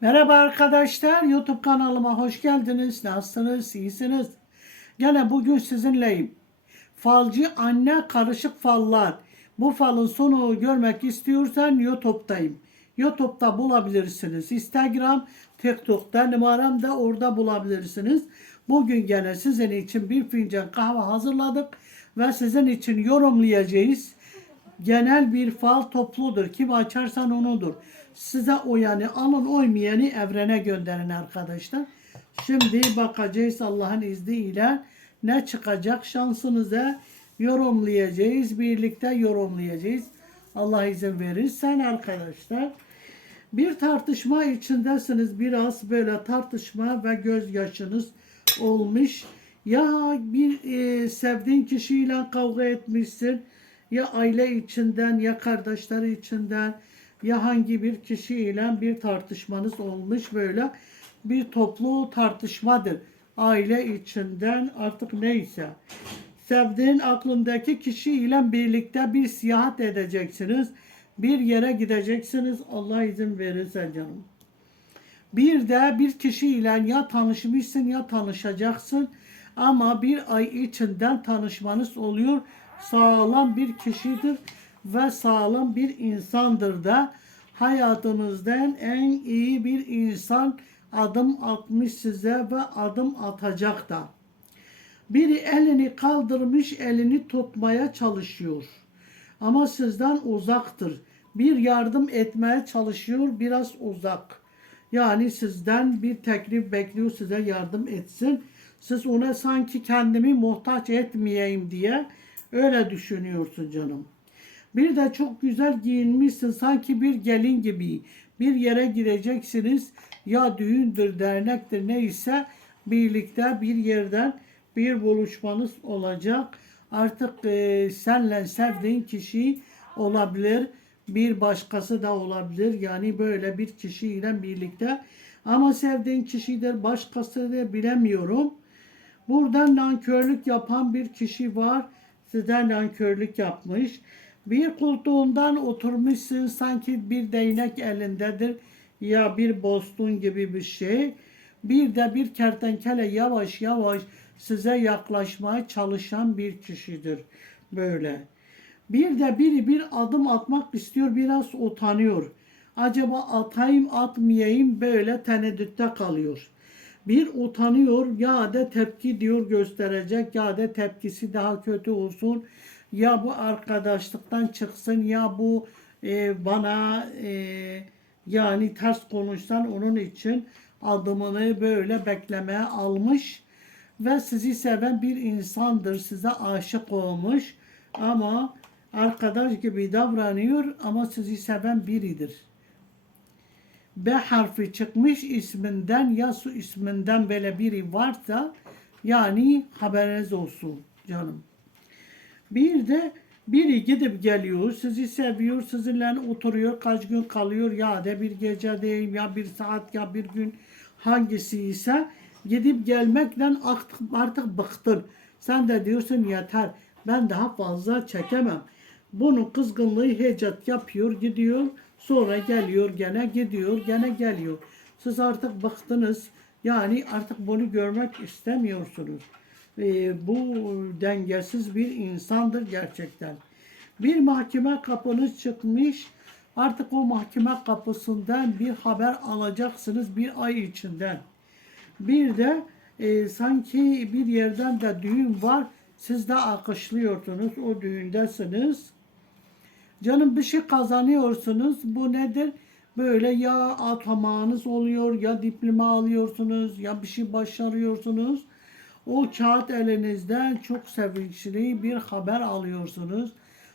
Merhaba arkadaşlar, YouTube kanalıma hoş geldiniz. Nasılsınız, iyisiniz? Gene bugün sizinleyim. Falcı anne karışık fallar. Bu falın sonunu görmek istiyorsan YouTube'dayım. YouTube'da bulabilirsiniz. Instagram, TikTok'ta numaram da orada bulabilirsiniz. Bugün gene sizin için bir fincan kahve hazırladık ve sizin için yorumlayacağız genel bir fal topludur. Kim açarsan onudur. Size uyanı alın oymayanı evrene gönderin arkadaşlar. Şimdi bakacağız Allah'ın izniyle ne çıkacak şansınıza yorumlayacağız. Birlikte yorumlayacağız. Allah izin verirsen arkadaşlar. Bir tartışma içindesiniz. Biraz böyle tartışma ve gözyaşınız olmuş. Ya bir e, sevdiğin kişiyle kavga etmişsin ya aile içinden ya kardeşler içinden ya hangi bir kişiyle bir tartışmanız olmuş böyle bir toplu tartışmadır. Aile içinden artık neyse. Sevdiğin aklındaki kişiyle birlikte bir seyahat edeceksiniz. Bir yere gideceksiniz. Allah izin verirse canım. Bir de bir kişiyle ya tanışmışsın ya tanışacaksın. Ama bir ay içinden tanışmanız oluyor. Sağlam bir kişidir ve sağlam bir insandır da hayatınızdan en iyi bir insan adım atmış size ve adım atacak da. Biri elini kaldırmış elini tutmaya çalışıyor. Ama sizden uzaktır. Bir yardım etmeye çalışıyor biraz uzak. Yani sizden bir teklif bekliyor size yardım etsin. Siz ona sanki kendimi muhtaç etmeyeyim diye öyle düşünüyorsun canım. Bir de çok güzel giyinmişsin sanki bir gelin gibi. Bir yere gideceksiniz ya düğündür, dernektir neyse birlikte bir yerden bir buluşmanız olacak. Artık e, senle sevdiğin kişi olabilir. Bir başkası da olabilir. Yani böyle bir kişiyle birlikte. Ama sevdiğin kişidir, başkası da bilemiyorum. Buradan nankörlük yapan bir kişi var. Size nankörlük yapmış. Bir koltuğundan oturmuşsun sanki bir değnek elindedir ya bir bostun gibi bir şey. Bir de bir kertenkele yavaş yavaş size yaklaşmaya çalışan bir kişidir böyle. Bir de biri bir adım atmak istiyor biraz utanıyor. Acaba atayım atmayayım böyle teneddütte kalıyor. Bir utanıyor ya da tepki diyor gösterecek ya da tepkisi daha kötü olsun. Ya bu arkadaşlıktan çıksın ya bu e, bana e, yani ters konuşsan onun için adımını böyle beklemeye almış ve sizi seven bir insandır. Size aşık olmuş ama arkadaş gibi davranıyor ama sizi seven biridir. B harfi çıkmış isminden ya su isminden böyle biri varsa yani haberiniz olsun canım. Bir de biri gidip geliyor, sizi seviyor, sizinle oturuyor, kaç gün kalıyor ya da bir gece değil ya bir saat ya bir gün hangisi ise gidip gelmekten artık, artık bıktın. Sen de diyorsun yeter ben daha fazla çekemem. Bunun kızgınlığı hecat yapıyor gidiyor sonra geliyor gene gidiyor gene geliyor. Siz artık bıktınız yani artık bunu görmek istemiyorsunuz. Ee, bu dengesiz bir insandır gerçekten. Bir mahkeme kapınız çıkmış artık o mahkeme kapısından bir haber alacaksınız bir ay içinden. Bir de e, sanki bir yerden de düğün var. Siz de alkışlıyorsunuz. O düğündesiniz. Canım bir şey kazanıyorsunuz. Bu nedir? Böyle ya atamanız oluyor ya diploma alıyorsunuz ya bir şey başarıyorsunuz. O kağıt elinizden çok sevinçli bir haber alıyorsunuz.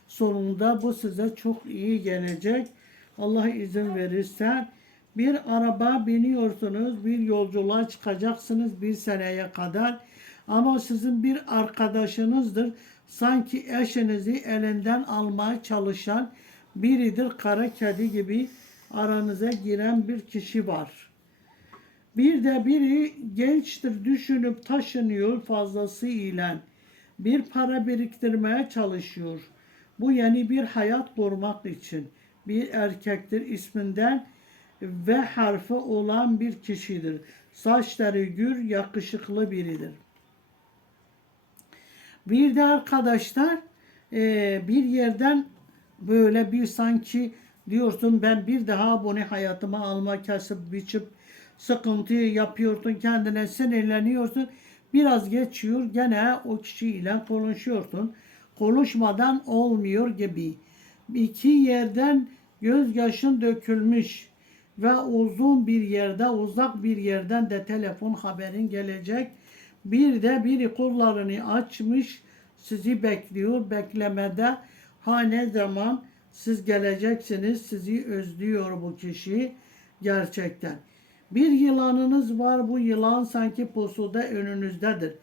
Sonunda bu size çok iyi gelecek. Allah izin verirse bir araba biniyorsunuz, bir yolculuğa çıkacaksınız bir seneye kadar. Ama sizin bir arkadaşınızdır. Sanki eşinizi elinden almaya çalışan biridir. Kara kedi gibi aranıza giren bir kişi var. Bir de biri gençtir düşünüp taşınıyor fazlası ile bir para biriktirmeye çalışıyor. Bu yeni bir hayat kurmak için bir erkektir isminden ve harfi olan bir kişidir. Saçları gür, yakışıklı biridir. Bir de arkadaşlar e, bir yerden böyle bir sanki diyorsun ben bir daha bunu hayatıma alma kesip biçip sıkıntı yapıyorsun kendine sinirleniyorsun. Biraz geçiyor gene o kişiyle konuşuyorsun. Konuşmadan olmuyor gibi. İki yerden gözyaşın dökülmüş ve uzun bir yerde uzak bir yerden de telefon haberin gelecek. Bir de biri kollarını açmış sizi bekliyor beklemede ha ne zaman siz geleceksiniz sizi özlüyor bu kişi gerçekten. Bir yılanınız var bu yılan sanki pusuda önünüzdedir.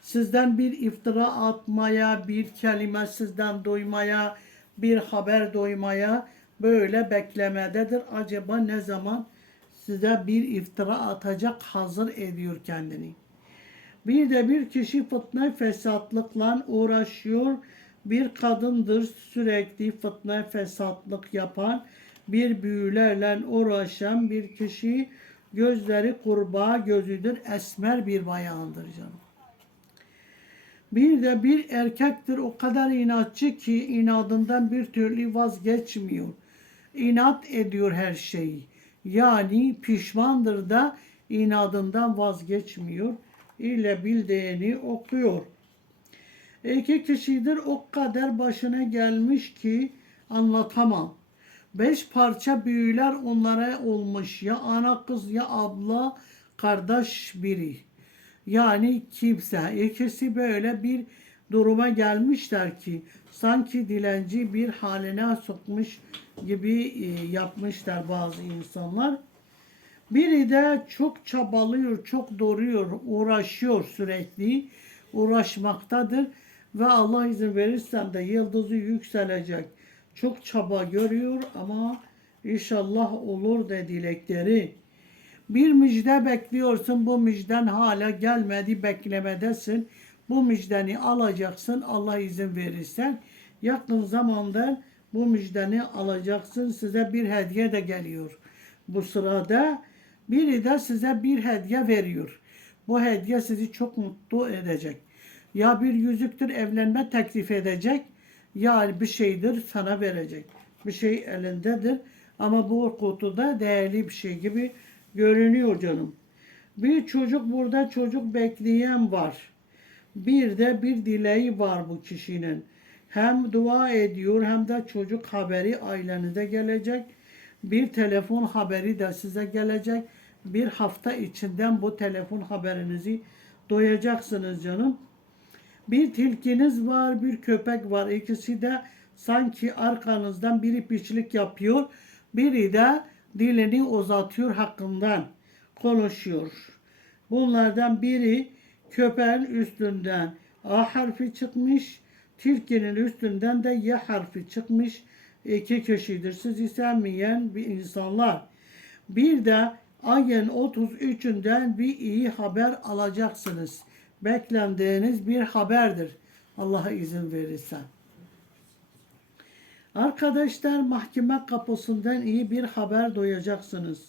Sizden bir iftira atmaya, bir kelime sizden duymaya, bir haber duymaya böyle beklemededir. Acaba ne zaman size bir iftira atacak hazır ediyor kendini. Bir de bir kişi fitne fesatlıkla uğraşıyor. Bir kadındır sürekli fitne fesatlık yapan, bir büyülerle uğraşan bir kişi gözleri kurbağa gözüdür, esmer bir bayandır canım. Bir de bir erkektir o kadar inatçı ki inadından bir türlü vazgeçmiyor. İnat ediyor her şeyi. Yani pişmandır da inadından vazgeçmiyor. İle bildiğini okuyor. İki kişidir o kadar başına gelmiş ki anlatamam. Beş parça büyüler onlara olmuş. Ya ana kız ya abla kardeş biri. Yani kimse. İkisi böyle bir duruma gelmişler ki sanki dilenci bir haline sokmuş gibi e, yapmışlar bazı insanlar. Biri de çok çabalıyor, çok doruyor, uğraşıyor sürekli. Uğraşmaktadır ve Allah izin verirse de yıldızı yükselecek. Çok çaba görüyor ama inşallah olur da dilekleri. Bir müjde bekliyorsun, bu müjden hala gelmedi, beklemedesin. Bu müjdeni alacaksın Allah izin verirsen. Yakın zamanda bu müjdeni alacaksın. Size bir hediye de geliyor. Bu sırada biri de size bir hediye veriyor. Bu hediye sizi çok mutlu edecek. Ya bir yüzüktür evlenme teklif edecek ya bir şeydir sana verecek. Bir şey elindedir ama bu kutuda değerli bir şey gibi görünüyor canım. Bir çocuk burada çocuk bekleyen var. Bir de bir dileği var bu kişinin. Hem dua ediyor hem de çocuk haberi ailenize gelecek. Bir telefon haberi de size gelecek. Bir hafta içinden bu telefon haberinizi duyacaksınız canım. Bir tilkiniz var, bir köpek var. İkisi de sanki arkanızdan biri piçlik yapıyor. Biri de dilini uzatıyor hakkından konuşuyor. Bunlardan biri köpeğin üstünden A harfi çıkmış, tilkinin üstünden de Y harfi çıkmış. İki kişidir. Sizi sevmeyen bir insanlar. Bir de ayın 33'ünden bir iyi haber alacaksınız. Beklendiğiniz bir haberdir. Allah'a izin verirse. Arkadaşlar mahkeme kapısından iyi bir haber duyacaksınız.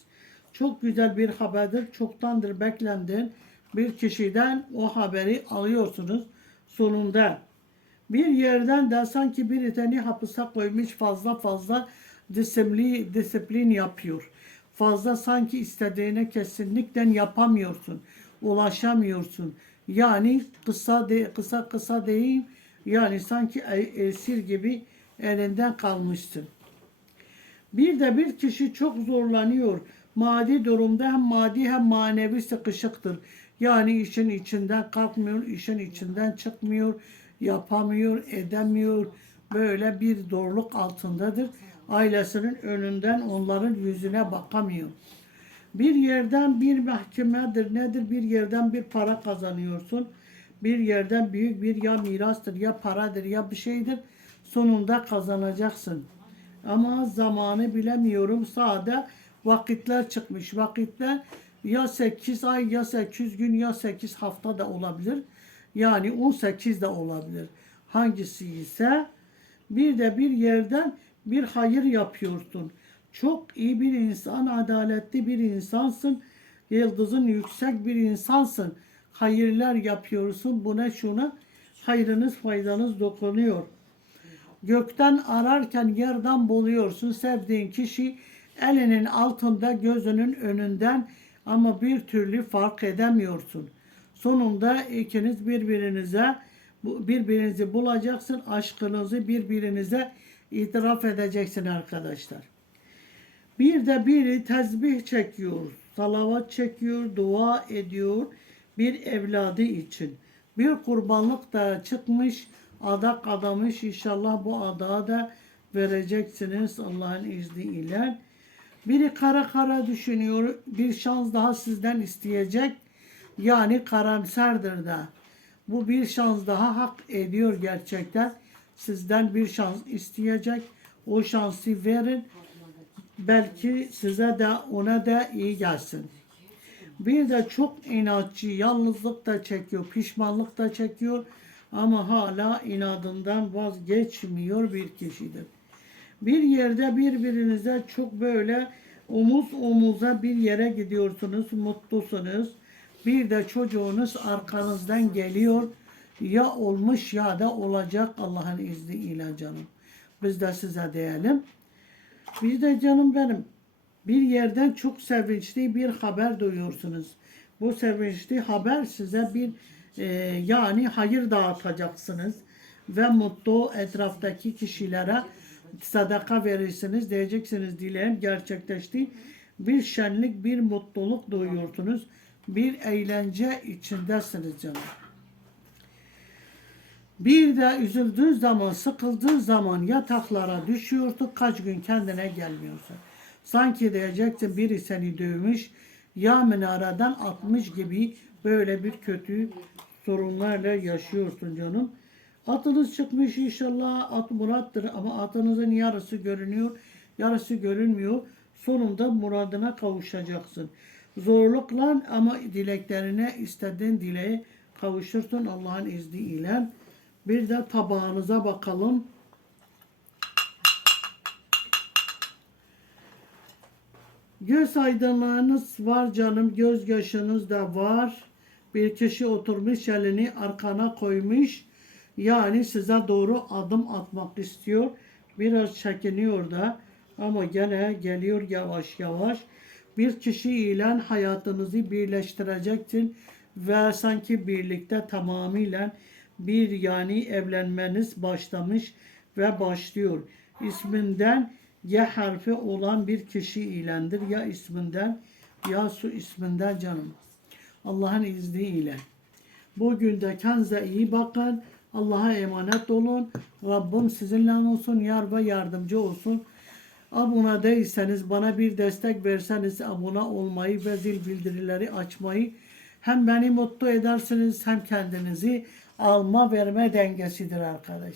Çok güzel bir haberdir. Çoktandır beklendiğin bir kişiden o haberi alıyorsunuz sonunda. Bir yerden de sanki bir seni hapise koymuş fazla fazla disiplin, disiplin yapıyor. Fazla sanki istediğine kesinlikle yapamıyorsun. Ulaşamıyorsun. Yani kısa de, kısa kısa değil yani sanki e- esir gibi elinden kalmışsın. Bir de bir kişi çok zorlanıyor. Maddi durumda hem maddi hem manevi sıkışıktır. Yani işin içinden kalkmıyor, işin içinden çıkmıyor, yapamıyor, edemiyor. Böyle bir zorluk altındadır. Ailesinin önünden onların yüzüne bakamıyor. Bir yerden bir mahkemedir nedir? Bir yerden bir para kazanıyorsun. Bir yerden büyük bir ya mirastır ya paradır ya bir şeydir. Sonunda kazanacaksın. Ama zamanı bilemiyorum. Sağda vakitler çıkmış. Vakitler ya 8 ay ya 8 gün ya 8 hafta da olabilir. Yani 18 de olabilir. Hangisi ise bir de bir yerden bir hayır yapıyorsun. Çok iyi bir insan, adaletli bir insansın. Yıldızın yüksek bir insansın. Hayırlar yapıyorsun. Buna şuna hayrınız faydanız dokunuyor. Gökten ararken yerden buluyorsun. Sevdiğin kişi elinin altında gözünün önünden ama bir türlü fark edemiyorsun. Sonunda ikiniz birbirinize birbirinizi bulacaksın. Aşkınızı birbirinize itiraf edeceksin arkadaşlar. Bir de biri tesbih çekiyor, salavat çekiyor, dua ediyor bir evladı için. Bir kurbanlık da çıkmış, adak adamış. İnşallah bu adağı da vereceksiniz Allah'ın izniyle. Biri kara kara düşünüyor, bir şans daha sizden isteyecek. Yani karamsardır da. Bu bir şans daha hak ediyor gerçekten. Sizden bir şans isteyecek. O şansı verin. Belki size de ona da iyi gelsin. Bir de çok inatçı, yalnızlık da çekiyor, pişmanlık da çekiyor ama hala inadından vazgeçmiyor bir kişidir. Bir yerde birbirinize çok böyle omuz omuza bir yere gidiyorsunuz, mutlusunuz. Bir de çocuğunuz arkanızdan geliyor. Ya olmuş ya da olacak Allah'ın izniyle canım. Biz de size diyelim. Bir de canım benim bir yerden çok sevinçli bir haber duyuyorsunuz. Bu sevinçli haber size bir e, yani hayır dağıtacaksınız ve mutlu etraftaki kişilere sadaka verirsiniz. Diyeceksiniz dileğim gerçekleşti. Bir şenlik, bir mutluluk duyuyorsunuz. Bir eğlence içindesiniz canım. Bir de üzüldüğün zaman, sıkıldığın zaman yataklara düşüyorsun, kaç gün kendine gelmiyorsun. Sanki diyeceksin biri seni dövmüş, ya minareden atmış gibi böyle bir kötü sorunlarla yaşıyorsun canım. Atınız çıkmış inşallah at murattır ama atınızın yarısı görünüyor, yarısı görünmüyor. Sonunda muradına kavuşacaksın. Zorlukla ama dileklerine istediğin dileğe kavuşursun Allah'ın izniyle. Bir de tabağınıza bakalım. Göz aydınlığınız var canım, göz yaşınız da var. Bir kişi oturmuş elini arkana koymuş. Yani size doğru adım atmak istiyor. Biraz çekiniyor da ama gene geliyor yavaş yavaş. Bir kişi ile hayatınızı birleştireceksin ve sanki birlikte tamamıyla bir yani evlenmeniz başlamış ve başlıyor. İsminden ya harfi olan bir kişi ilendir ya isminden ya su isminden canım. Allah'ın izniyle. Bugün de kendinize iyi bakın. Allah'a emanet olun. Rabbim sizinle olsun. Yar ve yardımcı olsun. Abone değilseniz bana bir destek verseniz abone olmayı ve zil bildirileri açmayı hem beni mutlu edersiniz hem kendinizi alma verme dengesidir arkadaş.